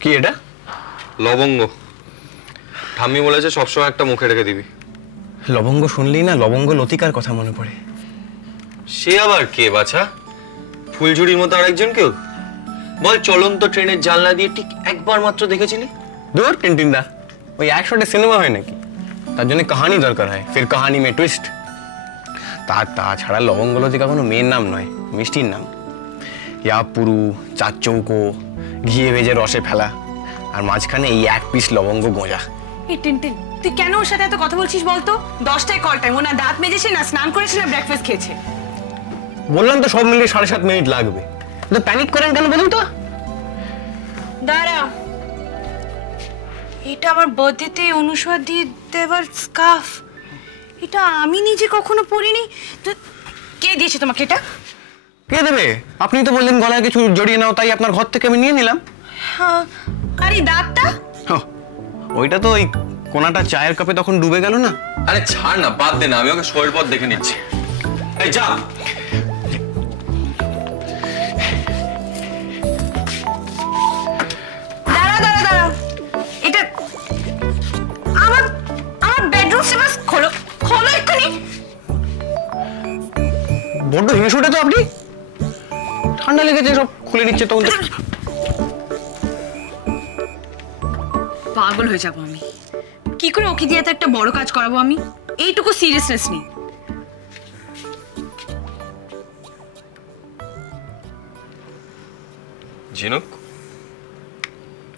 কি এটা? লবঙ্গ। ঠাম্মি বলেছে সবসময় একটা মুখে রেখে দিবি। লবঙ্গ শুনলেই না লবঙ্গ লতিকার কথা মনে পড়ে। সে আবার কে বাছা? ফুলঝুরির মতো আরেকজন কেউ? বল, চলন্ত ট্রেনের জানলা দিয়ে ঠিক একবার মাত্র দেখেছিলি? দূর টিনটিনদা, ওই একশোটা সিনেমা হয় নাকি? তার জন্য কাহানি দরকার হয়, ফির কাহানি মে টুইস্ট। তাছাড়া লবঙ্গ লতিকা কোনো মেয়ের নাম নয়, মিষ্টির নাম। ইয়া পুরু, চার চৌকো, ঘিয়ে ভেজে রসে ফেলা, আর মাঝখানে এই এক পিস লবঙ্গ গোঁজা। এই টিনটিন, তুই কেন ওর সাথে এত কথা বলছিস বলতো? 10টায় কল টাইম, ও না দাঁত মেজেছে, না স্নান করেছে, না ব্রেকফাস্ট খেয়েছে। বললাম তো সব মিলিয়ে 7.5 মিনিট লাগবে। তো প্যানিক করেন কেন বলুন তো? দাঁড়া, এটা আমার বার্থডেতে অনুসর দিয়ে দেওয়ার স্কার্ফ। এটা আমি নিজে কখনো পরিনি। তো কে দিয়েছে তোমাকে এটা? কে দেবে? আপনি তো বললেন গলায় কিছু জড়িয়ে নাও, তাই আপনার ঘর থেকে আমি নিয়ে নিলাম। হ্যাঁ, আর এই দাঁতটা? ওইটা তো ওই কোনাটা চায়ের কাপে তখন ডুবে গেল না। আরে ছাড় না, বাদ দে না, আমি ওকে শোয়ের পর দেখে নিচ্ছি। এই যা। দাঁড়া, এটা আমার বেডরুম সিমাস। খোলো এক্ষুনি। বড্ড হিংসুটে তো আপনি। ঠান্ডা লেগেছে, সব খুলে নিচ্ছে তখন। পাগল হয়ে যাবো আমি। কি করে ওকে দিয়ে একটা বড় কাজ করাবো আমি? এইটুকু সিরিয়াসনেস নেই। ঝিনুক,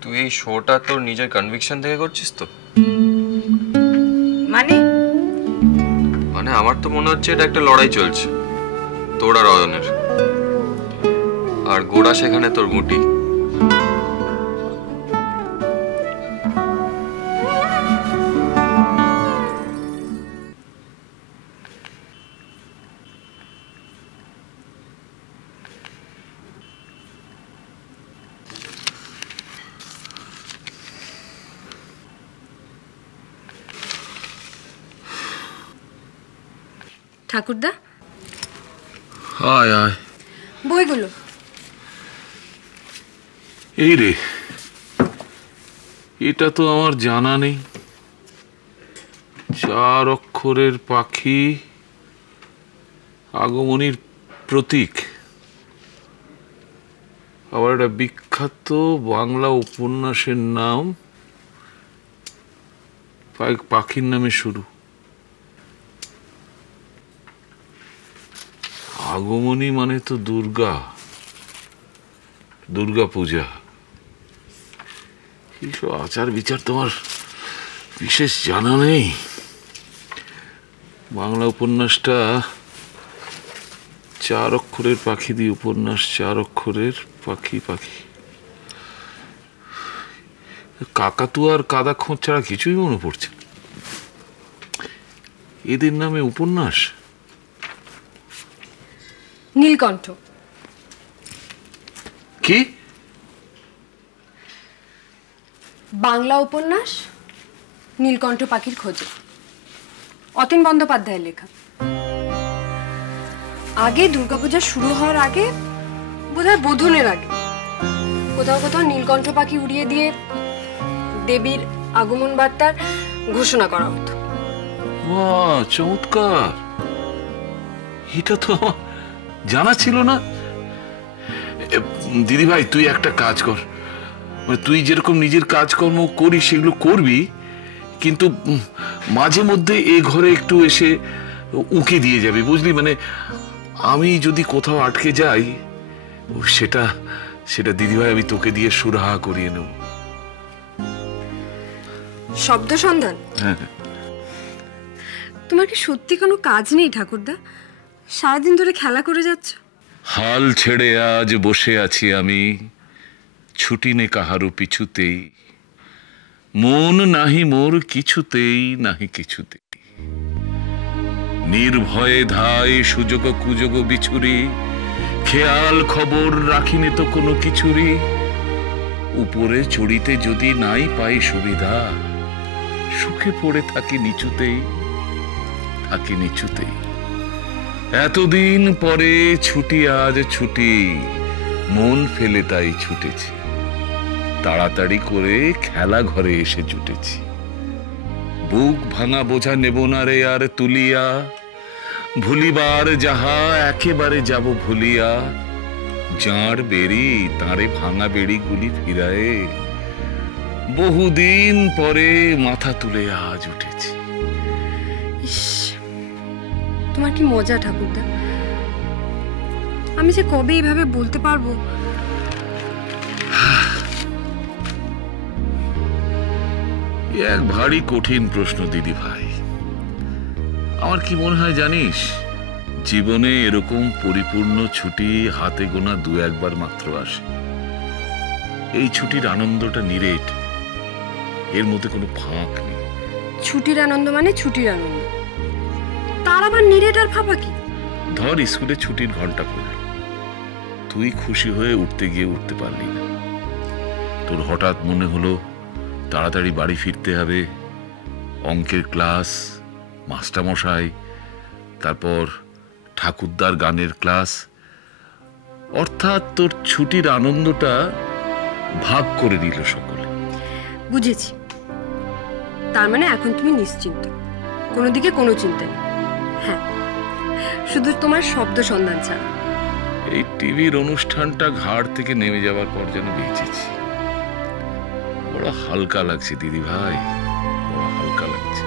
তুই এই শোটা তোর নিজের কনভিকশন থেকে করছিস তো? মানে আমার তো মনে হচ্ছে এটা একটা লড়াই চলছে তোর আর অয়নের, আর গোড়া সেখানে তোর গুটি। ঠাকুরদা, আয় আয়। বইগুলো এই রে, এটা তো আমার জানা নেই। 4 অক্ষরের পাখি, আগমনীর প্রতীক, আবার একটা বিখ্যাত বাংলা উপন্যাসের নাম, পাখির নামে শুরু। আগমনী মানে তো দুর্গা পূজা। এইসব আচার বিচার তোমার বিশেষ জানা নেই। বাংলা উপন্যাসটা 4 অক্ষরের পাখি দিয়ে উপন্যাস, 4 অক্ষরের পাখি। কাকাতুয়া আর কাদা খোঁজ ছাড়া কিছুই মনে পড়ছে। এদের নামে উপন্যাস। নীলকণ্ঠ। কি? বাংলা উপন্যাস নীলকণ্ঠ পাখির খোঁজে, অতীন বন্দ্যোপাধ্যায়ের লেখা। আগে দুর্গাপূজা শুরু হওয়ার আগে, বোধহয় বোধনের আগে, কোথাও নীলকণ্ঠ পাখি উড়িয়ে দিয়ে দেবীর আগমন বার্তার ঘোষণা করা হতো। বাহ, চমৎকার! এটা তো আমার জানা ছিল না। দিদি ভাই, তুই একটা কাজ কর, মানে তুই যেরকম নিজের কাজকর্ম করিস সেগুলো করবি, কিন্তু মাঝে মধ্যে এ ঘরে একটু এসে উঁকি দিয়ে যাবি, বুঝলি? মানে আমি যদি কোথাও আটকে যাই, সেটা দিদিভাই আমি তোকে দিয়ে সুরাহা করিয়ে নেব। শব্দ সন্ধান? হ্যাঁ। তোমার কি সত্যি কোনো কাজ নেই ঠাকুরদা? সারাদিন ধরে খেলা করে যাচ্ছ। হাল ছেড়ে আজ বসে আছি আমি, ছুটি নে কাহারও পিছুতেই, মন নাহি মোর কিছুতেই, নাহি কিছুতেই। নির্ভয়ে ধায় সুযোগ কুযোগ বিছুরি, খেয়াল খবর রাখিনে তো কোনো কিছুরই। উপরে চড়িতে যদি নাই পাই সুবিধা, সুখে পড়ে থাকি নিচুতেই। এতদিন পরে ছুটি আজ ছুটি, মন ফেলে তাই ছুটেছি। তাড়াতাড়ি করে খেলা ঘরে এসে জুটেছি। বুক ভাঙা বোঝা নেব না রে আর তুলিয়া, ভুলিবার যাহা একেবারে যাব ভুলিয়া, যাঁর বেড়ি তাঁরে ভাঙা বেড়ি গুলি ফিরায়ে, বহুদিন পরে মাথা তুলে আজ উঠেছি। ইস, তোমার কি মজা ঠাকুরদা। আমি যে কবে এইভাবে বলতে পারবো। এক ভারী কঠিন প্রশ্ন দিদি ভাই। আমার কি মনে হয় জানিস, জীবনে এরকম পরিপূর্ণ ছুটি হাতে গোনা দু একবার মাত্র আসে। এই ছুটির আনন্দটা নিরেট, এর মধ্যে কোনো ফাঁক নেই। ছুটির আনন্দ মানে ছুটির আনন্দ, তার আবার নিরেট আর ফাঁপা কি? ধর স্কুলে ছুটির ঘন্টা পড়ল, তুই খুশি হয়ে উঠতে গিয়ে উঠতে পারলি না। তোর হঠাৎ মনে হলো তাড়াতাড়ি বাড়ি ফিরতে হবে, অঙ্কের ক্লাস, মাস্টারমশাই, তারপর ঠাকুরদার গানের ক্লাস। অর্থাৎ তোর ছুটির আনন্দটা ভাগ করে নিল সকলে। বুঝেছি, তার মানে এখন তুমি নিশ্চিন্ত, কোনো দিকে কোনো চিন্তা নেই। হ্যাঁ, শুধু তোমার শব্দ সন্ধান ছাড়া। এই টিভির অনুষ্ঠানটা ঘাড় থেকে নেমে যাওয়ার পর যেন বেঁচেছি। বড় হালকা লাগছে দিদি ভাই, বড় হালকা লাগছে।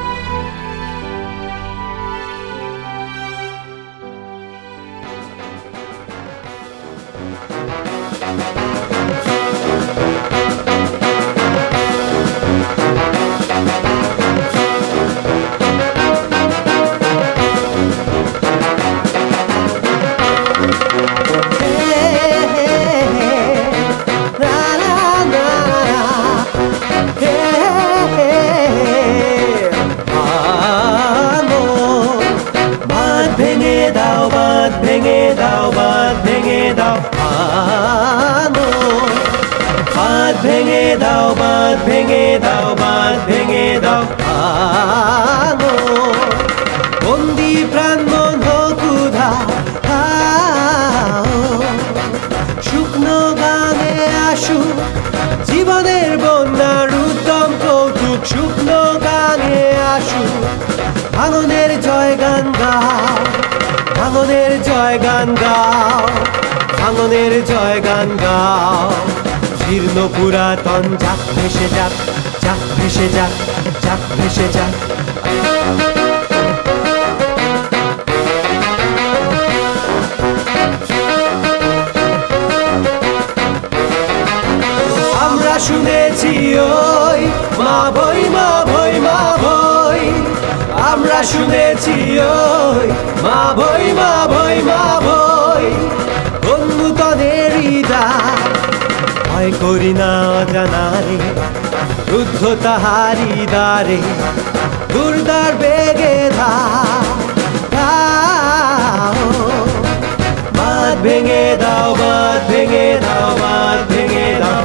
জীবনের বন্যার উদ্যম কৌতুক শুকনো গানে আসু, ভাঙনের জয় গান গাও, ভাঙনের জয় গান গাও, ভাঙনের জয় গান গাও। জীর্ণ পুরাতন যাক ভেসে যাক, যাক ভেসে যাক, যাক ভেসে যাক। আমরা শুনেছি ওই মা ভই মা ভই মা ভই, আমরা শুনেছি ওই মা ভই মা ভই মা ভই। বন্ধুতনের হৃদয় ভয় করি না অজানারে, রুদ্ধ তাহারি দ্বারে দুর্দার বেগে ধাও। বাঁধ ভেঙে দাও, বাঁধ ভেঙে দাও, বাঁধ ভেঙে দাও।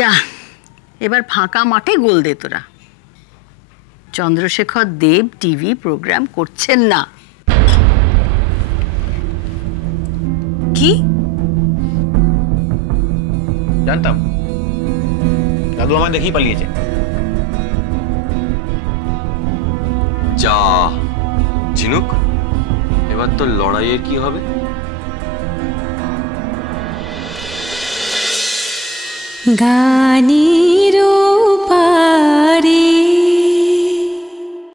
যা, এবার ফাঁকা মাঠে গোল দে তোরা। চন্দ্রশেখর দেব টিভি প্রোগ্রাম করছেন না। কি? জানতাম, দাদু আমার দেখেই পালিয়েছে। যা ঝিনুক, এবার তোর লড়াইয়ের কি হবে? গানিরো